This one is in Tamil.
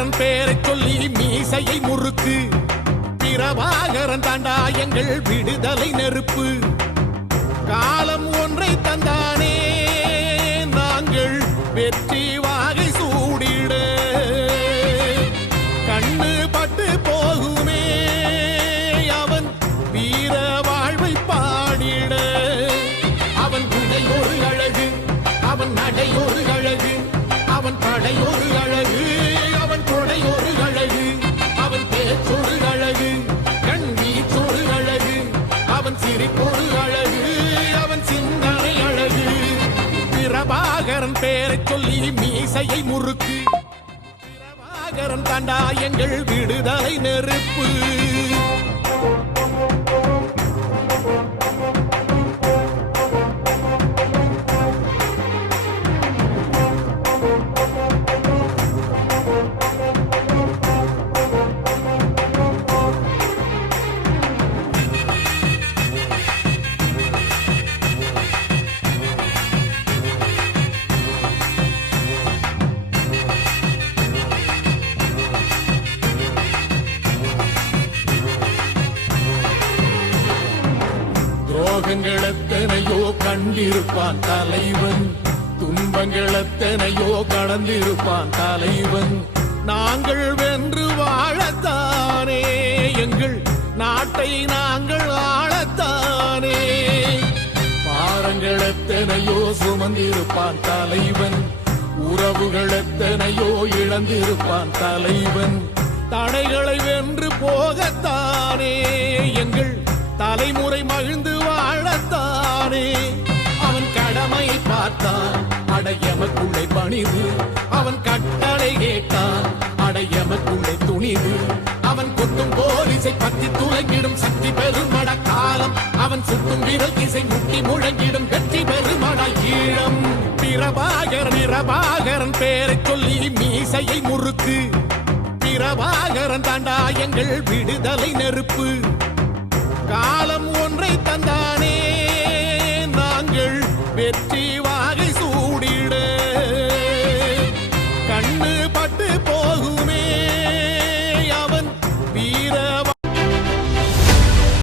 பிரபாகரன் பேரை சொல்லி மீசையை முறுக்கு. பிரபாகரன் தாண்டா எங்கள் விடுதலை நெருப்பு. காலம் ஒன்றை தந்தானே நாங்கள் வெற்றி வாகை சூடிட. கண்ணு பட்டு போகுமே அவன் வீர வாழ்வை பாடிட. அவன் குடை ஒரு அழகு, அவன் நடை ஒரு அழகு, அவன் படை ஒரு அழகு, அவன் கொடை ஒரு அழகு, அவன் பேச்சொரு அழகு, கண் வீச்சொரு அழகு, அவன் சிரிப்பொரு அழகு, அவன் சிந்தனை அழகு. பிரபாகரன் பேரை சொல்லி மீசையை முறுக்கு. பிரபாகரன் தாண்டா எங்கள் விடுதலை நெருப்பு. துரோகங்கள் எத்தனையோ கண்டிருப்பான் தலைவன், துன்பங்கள் எத்தனையோ கடந்திருப்பான் தலைவன். நாங்கள் வென்று வாழத்தானே எங்கள் நாட்டை நாங்கள் ஆளத்தானே. பாரங்கள் எத்தனையோ சுமந்திருப்பான் தலைவன், உறவுகள் எத்தனையோ இழந்திருப்பான் தலைவன். தடைகளை வென்று போகத்தானே எங்கள் தலைமுறை மகிழ்ந்து வாழத்தானே. அவன் கடமையை பார்த்தான் அடையமக்குள்ளே பணிது, அவன் கட்டளை கேட்டான் அடையமக்குள்ளே துணிது. அவன் கொட்டும் போரிசை பத்தி துளங்கிடும் சக்தி பெருமட காலம், அவன் சுட்டும் விரல் திசை முட்டி முழங்கிடும் வெற்றி பெருமட ஈழம். பிரபாகரன் பேரை சொல்லி மீசையை முறுக்கு. பிரபாகரன் தாண்டா எங்கள் விடுதலை நெருப்பு. காலம் ஒன்றை தந்தானே நாங்கள் வெற்றி வாகை சூடிட.